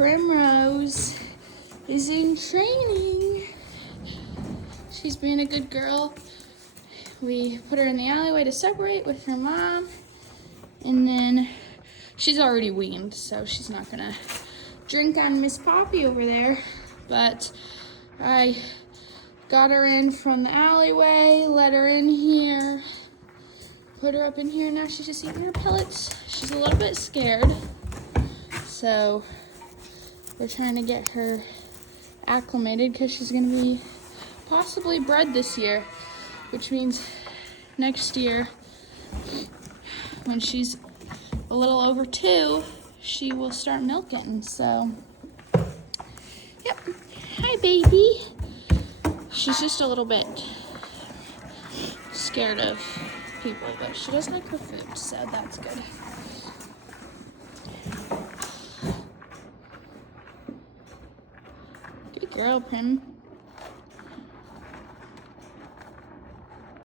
Primrose is in training. She's being a good girl. We put her in the alleyway to separate with her mom, and then she's already weaned, so she's not gonna drink on Miss Poppy over there. But I got her in from the alleyway, let her in here, put her up in here. Now she's just eating her pellets. She's a little bit scared, so we're trying to get her acclimated because she's gonna be possibly bred this year, which means next year when she's a little over 2, she will start milking. So yep. Hi, baby. She's just a little bit scared of people, but she does like her food, so that's good. Good girl, Prim.